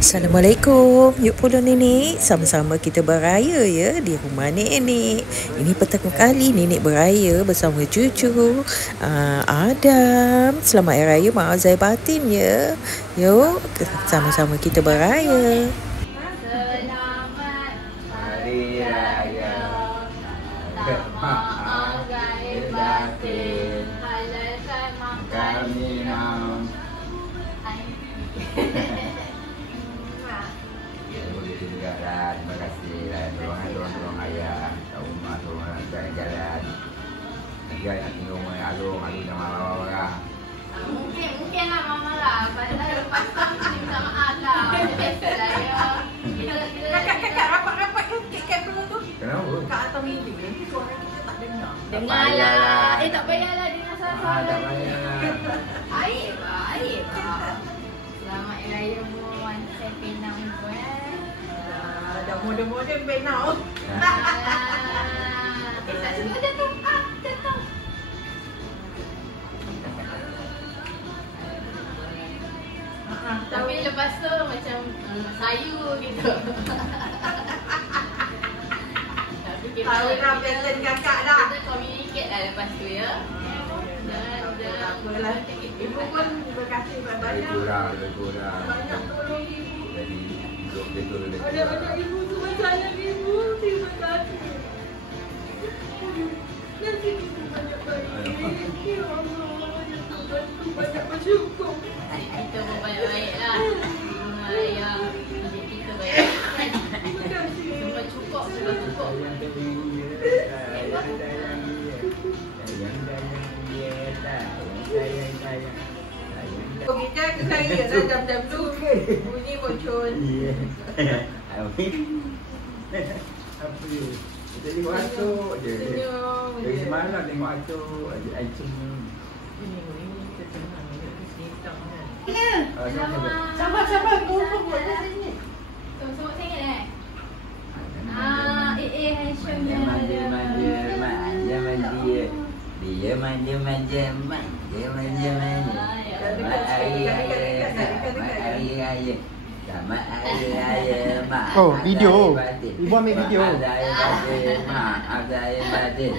Assalamualaikum. Yuk pulang nenek, sama-sama kita beraya ya di rumah nenek. Ini pertama kali nenek beraya bersama cucu Adam. Selamat Hari Raya Maaf Zahir Batin ya. Yuk sama-sama kita beraya. Selamat Hari Raya Maaf Zahir Batin, halalkan makan minum. Begitu juga lah, terima kasih lah. Tolong ayah, rumah, tolong jalan-jalan. Nanti nak tinggal rumah Alung dah marah orang. Mungkin lah mama lah. Pasal lepas tu minta maaf lah. Biasalah ya. Kakak rapat-rapat kek dulu tu. Kenapa? Kat atas meja ni suara kita tak dengar. Dengar lah. Tak payahlah dengar salah. Tak payah. Aib lah. Selamat Hari Raya Muan saya Penang tu Dah moden-moden penau. Tak semua jatuh. Jatuh. Tapi lepas tu macam sayu gitu. Tapi kita Tahu dah pattern kakak dah. Kita communicate lah lepas tu ya. Apalah. Ibu pun terima kasih banyak-banyak. Lebih kurang. Banyak tolong ibu. Jadi hidup betul lebih kurang. Anak-anak ibu semua sayang ibu. Terima kasih. Nanti ibu banyak-banyak. Ya Allah. Ya Tuhan. Banyak bersyukur. Kita pun baik-baik lah. Ya, hidup kita baik. Terima kasih. Sempat cukup. Kita saya dah jam-jam tu. Bunyi bocor. Apa ni? Kita tengok atuk je. Senyum Dari je. semalam tengok atuk. Adik senyum. Ini kita tenang. Kita Selamat. Sabar. Tolong buat kat sini. Semua tengok eh? Handsome Dia manja. Dia manja. Selamat Hari Raya. Selamat Hari Raya. Maaf. Oh, video. Batin. Ibu ambil video. Maaf Zahir Batin.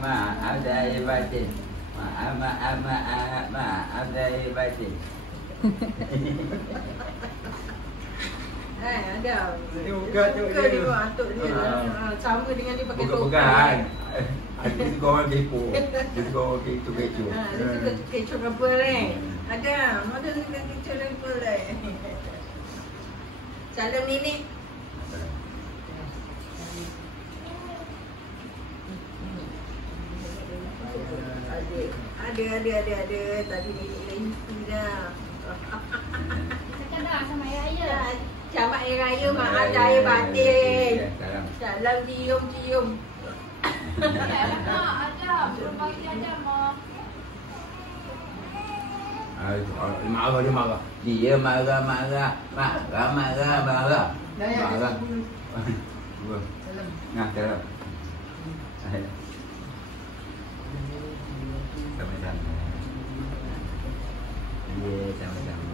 Maaf Zahir Batin. Maaf Zahir Batin. Ada. Buka dia atuk dia. Sama dengan dia pakai topi. Bukan. Ada tiga orang kepo. Tiga orang kecoh. Dia suka kecoh apa ni? Ada. Mana suka kecoh apa ni? Salam nenek. Ada. Tadi nenek lengki dah. Cakap dah sama Hari Raya. Selamat Hari Raya, maaf Zahir Batin. Salam. Salam cium. Ada. Belum bagi ada mak. Dia marah. Dia marah. Marah. Nah, salam. Sama-sama. Ya, sama-sama.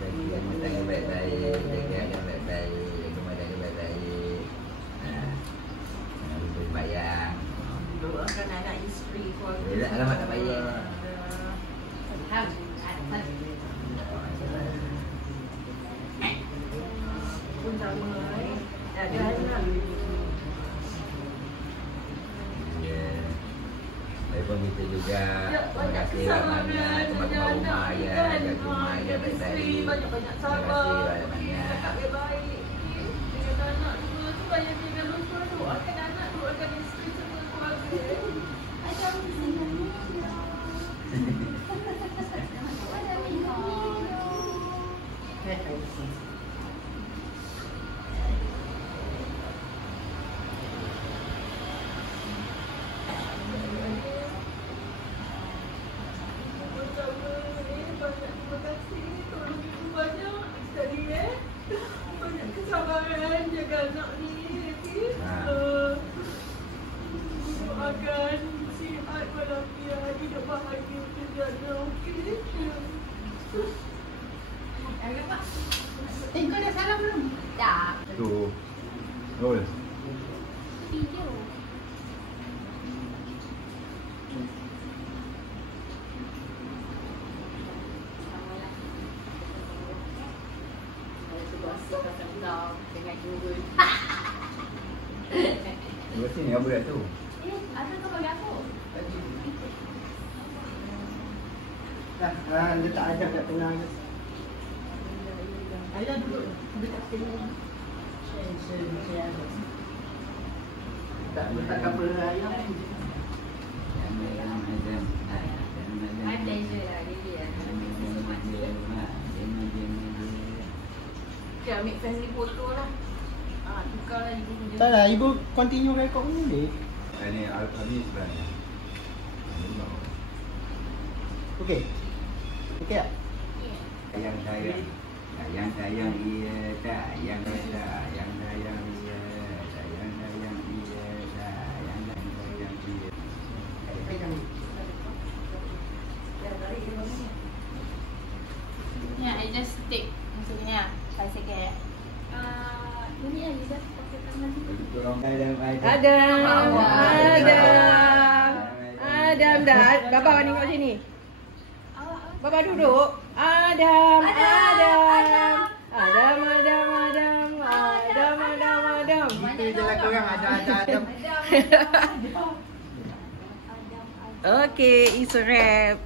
Jaga rumah tangga baik-baik. Jaga rumah tangga baik-baik. Jangan bayang. Doakan anak isteri keluarga. Ya, alamat tak bayang. Pun sama. Ada anak. Ya. Saya pun minta juga. Terima kasih Rahmana. Tempat rumah ya. Jaga rumah ya baik-baik. Banyak-banyak sabar. Cakap baik-baik. Dengan anak dua tu banyak jangan lupa doakan anak, doakan isteri semua keluarga. Banyak kesabaran jaga anak ni. Doakan tu. Betul. Video. Dengan Google. Dua sini apa dah tu? Asal kau bagi aku? Letak aja kat tengah. Ayah duduk dekat sini. Tak letak cover ayah. Ada je lah dia. Okay, ambil family photo lah. Tukar lah ibu punya. Tak lah, ibu continue record ni boleh. Ini habis sebenarnya. Okey. Okey tak? Sayang sayang. Sayang sayang dia tak. Sayang sayang sayang dia. Sayang sayang dia tak. Sayang sayang dia. Ya, I just take maksudnya 5 second. Ini aja dah pakai tangan ni. Adam dah. Bapa tengok sini. Bapa duduk. Adam. Itu je lah korang ada. Okay, it's a wrap.